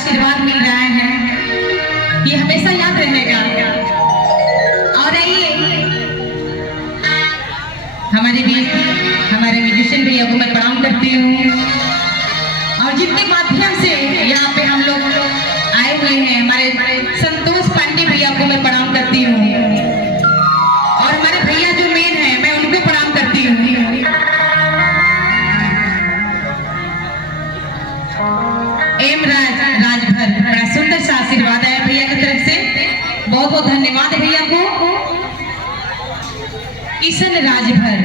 आशीर्वाद मिल रहा है, ये हमेशा याद रहेगा। और आइए हमारे म्यूजिशियन भैया को मैं प्रणाम करती हूँ, और जिनके माध्यम से यहाँ पे हम लोग आए हुए हैं, हमारे संतोष पांडे भैया को मैं प्रणाम करती हूँ, और हमारे भैया जो मेन है मैं उनको प्रणाम करती हूँ। एम राजभर, बड़ा सुंदर सा आशीर्वाद है भैया की तरफ से, बहुत बहुत धन्यवाद भैया को। किशन राजभर,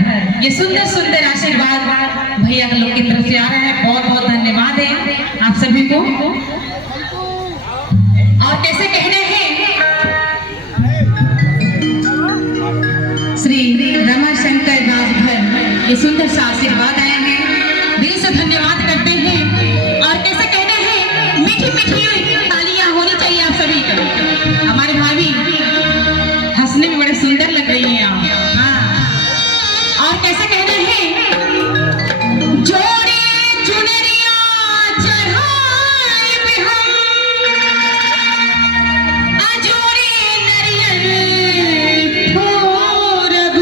ये सुंदर सुंदर आशीर्वाद भैया लोग की तरफ से आ रहा है, बहुत बहुत धन्यवाद है आप सभी को। और कैसे कहने हैं श्री रमाशंकर राजभर, ये सुंदर सा आशीर्वाद आया है, दिल से धन्यवाद करते हैं। और कैसे कहने हैं, मीठी मीठी तालियां होनी चाहिए आप सभी को। हमारे भाभी हंसने में बड़े सुंदर लग रही हैं आप। और कैसे कहने हैं, जोड़े चुनरिया चढ़ाए पे हम, अजोड़े नरियल फोरब,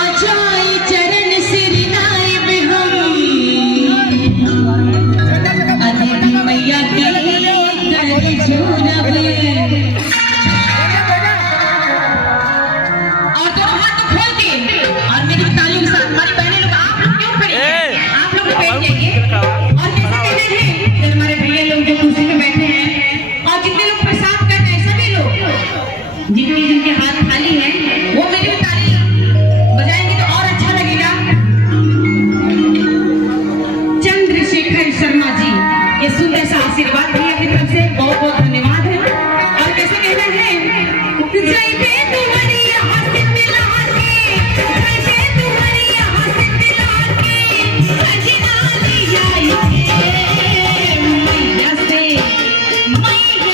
अजाई चरण सिर नाए पे हम, अति मैया के कर जोड़ब। जिनके हाथ खाली हैं वो मेरी भी ताली बजाएंगे तो और अच्छा लगेगा। चंद्रशेखर शर्मा जी, ये सुंदर सा आशीर्वाद भैया की तरफ से बहुत बहुत धन्यवाद है। और कैसे कहना है, जय पे तुम्हारी यहाँ से मिला के, जय पे तुम्हारी यहाँ से मिला के, सजना लिया मैया से मनी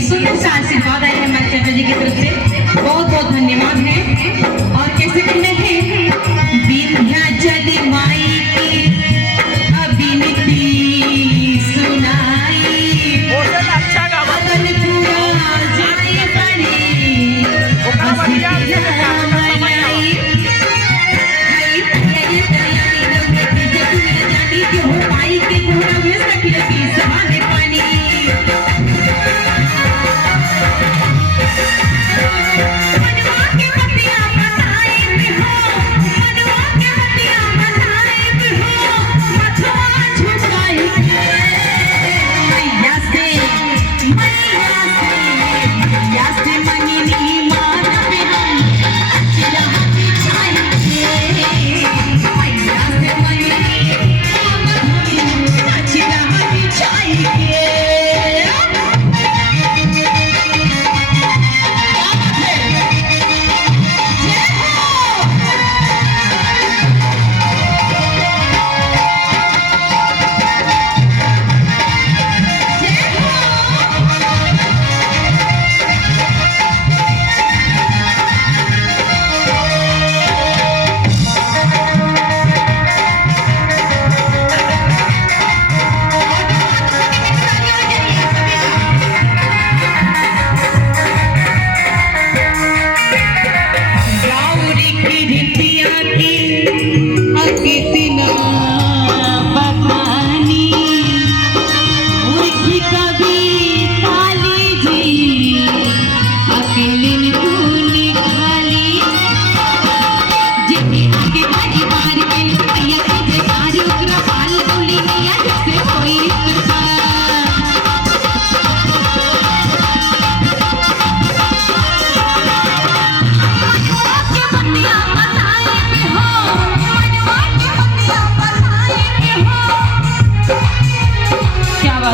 सुंदर सा आशीर्वाद आया है हमारे चाचा जी की तरफ से, बहुत बहुत धन्यवाद है। और कैसे कहने हैं, विंध्याचल माई की अभिनति सुनाई, अदलपुरा जाए बड़ी मनाई, माई के पूरा में सखी सवाने पानी। मनवा के पतिया बताए में हो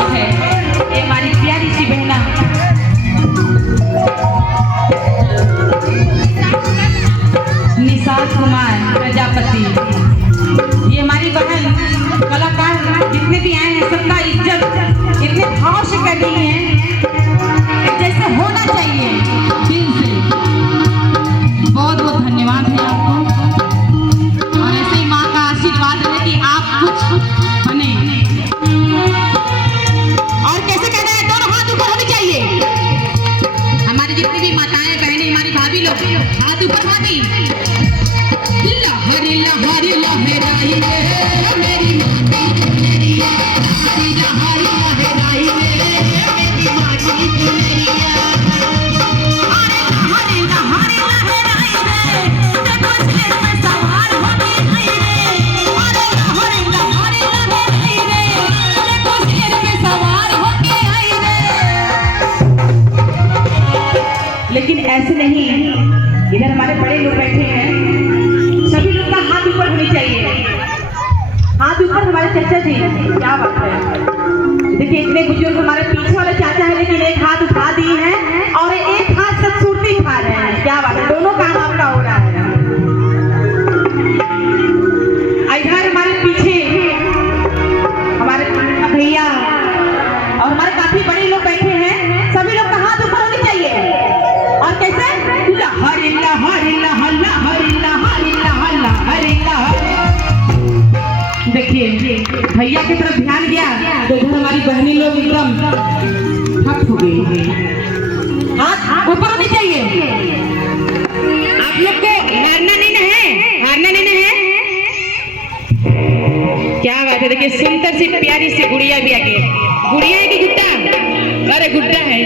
स्वागत है। ये हमारी प्यारी सी बहना निशात कुमार प्रजापति, ये हमारी बहन कलाकार जितने भी आए हैं सबका इज्जत इतने भाव से कर रही है जैसे होना चाहिए। दिल से बहुत बहुत धन्यवाद है आपको, और ऐसे ही माँ का आशीर्वाद है कि आप कुछ बने। और कैसे कहना है, दोनों हाथ ऊपर होने चाहिए। हमारी जितनी भी माताएं बहनें हमारी भाभी लोग हाथ ऊपर, भाभी लहरी लहरी लहराई रे मेरी माटी चुनरिया, लहरी लहरी लहराई रे मेरी माटी चुनरिया, अरे लहरी लहरी लहराई रे देखो शेर पे सवार होके आई रे, अरे लहरी लहरी लहराई रे देखो शेर पे सवार होके आई रे। लेकिन ऐसे नहीं, इधर हमारे बड़े लोग बैठे हैं, सभी लोग का हाथ ऊपर होनी चाहिए। हाथ ऊपर हमारे चाचा जी, क्या बात है। देखिए इतने बुजुर्ग हमारे पीछे वाले चाचा है, लेकिन एक हाथ उठा दिए हैं और एक हाथ सब सूरती खा रहे हैं। क्या बात है, दोनों काम आपका हो रहा है। इधर हमारे पीछे हमारे भैया और हमारे काफी बड़े लोग बैठे हैं, सभी लोग का हाथ ऊपर होनी चाहिए। और कैसे लहरी लहरी लहरी लहरी लहरी लहरी लहरी। देखिए भैया की तरफ ध्यान गया तो इधर हमारी बहनी लोग एकदम ठप हो गई। हाथ ऊपर होनी चाहिए। आप लोग को हारना नहीं ना है, हारना नहीं ना है। क्या बात है, देखिए सुंदर सी प्यारी सी गुड़िया भी आ गई। गुड़िया है कि गुड्डा? अरे गुड्डा है।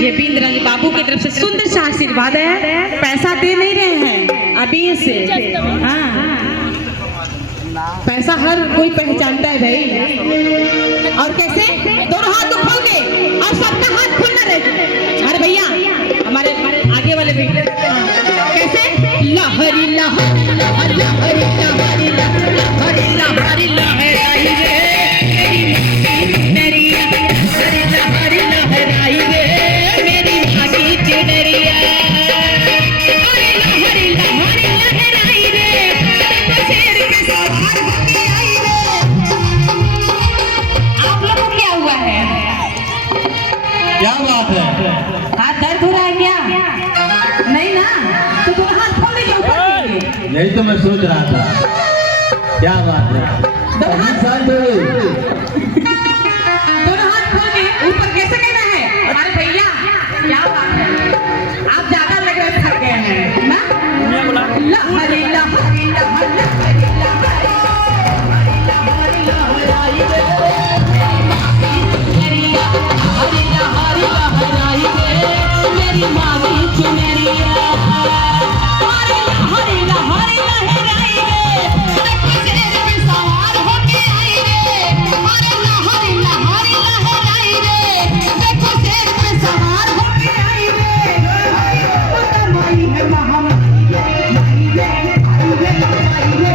ये बिंद्राज बाबू की तरफ से सुंदर सा आशीर्वाद है। पैसा दे नहीं रहे हैं अभी से, हाँ पैसा हर कोई पहचानता है भाई। और कैसे दोनों हाथ उठाओगे और सबका हाथ खुलना रहे। अरे भैया हमारे आगे वाले भी कैसे लहरी लहरी लहरी लहरी लहरी लहरी लहरी लहराई रे मेरी लहरी लहरी लहराई रे मेरी भागी चुनरिया, अरे लहरी लहरी लहराई रे शेर पे सवार होके आई रे। आप लोगों को क्या हुआ है? क्या बात है? हाथ दर्द हो रहा है क्या? नहीं ना, तो तुम हाथ खोल दीजिए ऊपर। यही तो मैं सोच रहा था। क्या बात है? दोनों हाथ खोल के ऊपर कैसे कहना है? अरे भैया क्या बात है, आप ज्यादा लग रहे थक गए हैं ना। लहरी लहरी लहरी लहराई रे मेरी माँ की चुनरिया, अरे लहरी लहरी लहराई रे देखो शेर पे सवार होके आई रे, अरे लहरी लहरी लहराई रे देखो शेर पे सवार होके आई रे। माई है महामाई रे, माई रे, माई रे, माई रे।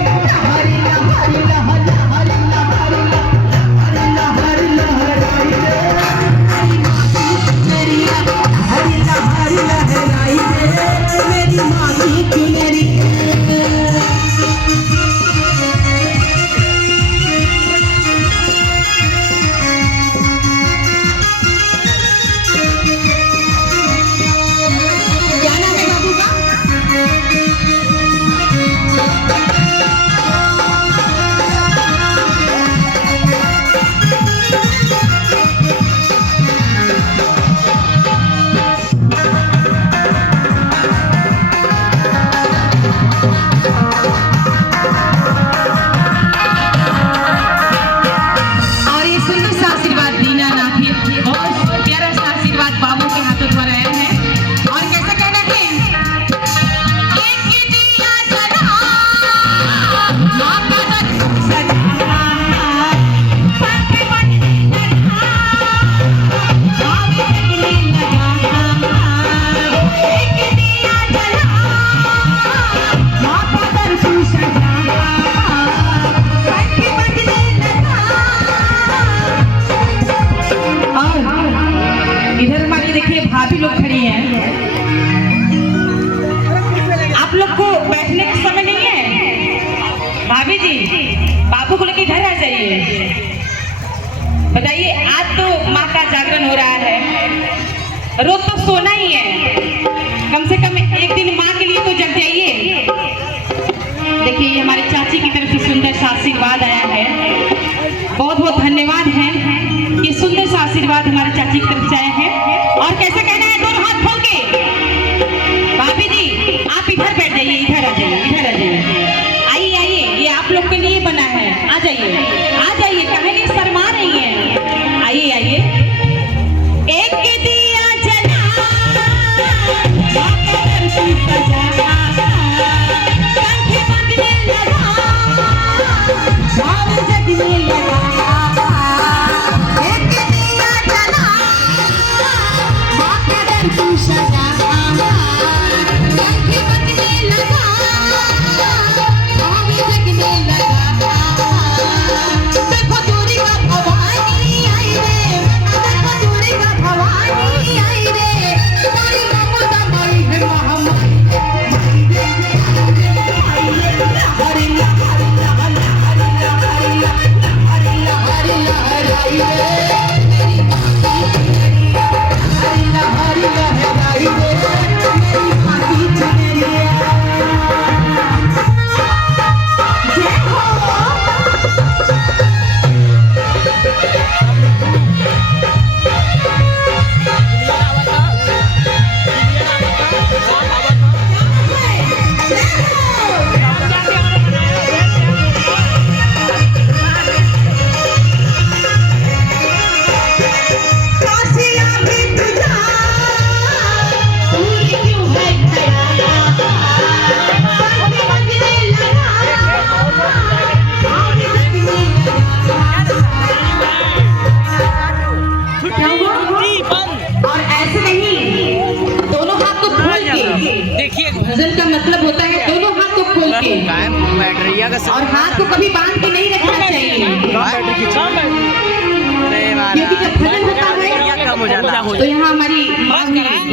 इधर आ जाइए। बताइए, आज तो माँ का जागरण हो रहा है, रोज तो सोना ही है, कम से कम एक दिन माँ के लिए तो जग जाइए। देखिए, ये हमारे चाची की तरफ से सुंदर सा आशीर्वाद आया है। बहुत बहुत धन्यवाद है, ये सुंदर सा आशीर्वाद हमारे चाची की तरफ से आया है। और कैसे कहना है, दोनों हाथ खोल के। भाभी जी, आप इधर बैठ जाइए, इधर आ जाइए, इधर आ जाइए। आइए आइए, ये आप लोग के लिए बना है, आ जाइए, आ जाइए, कहे नहीं शर्मा रही हैं। आइए आइए। एक के दिया जला, दर्शन सजा, कंठ बंधने लगा, भाव जगने लगा। एक के दिया जला, दर्शन सजा, कंठ बंधने लगा, भाव जगने लगा। देखो दुर्गा भवानी आई रे, देखो दुर्गा भवानी आई रे, मारी ममता मारी है महामारी। हरि ला हरि ला हरि ला हरि ला हरि ला हरि ला हरि ला मेरी माती चुनरिया, हरि ला हरि ला हरि ला मेरी माती चुनरिया। जय हो। काशिया भी तुझा, सूर्य क्यों है खड़ा, पंख बंधने लगा, भाव जगने लगा। क्या हुआ? और ऐसे नहीं, दोनों हाथ को खोल के। देखिए भजन का मतलब होता है दोनों हाथ को खोल के, बैटरिया का और हाथ को कभी बांध के नहीं रखना चाहिए, क्योंकि जब भजन होता है कम हो जाता तो यहाँ हमारी माँ भी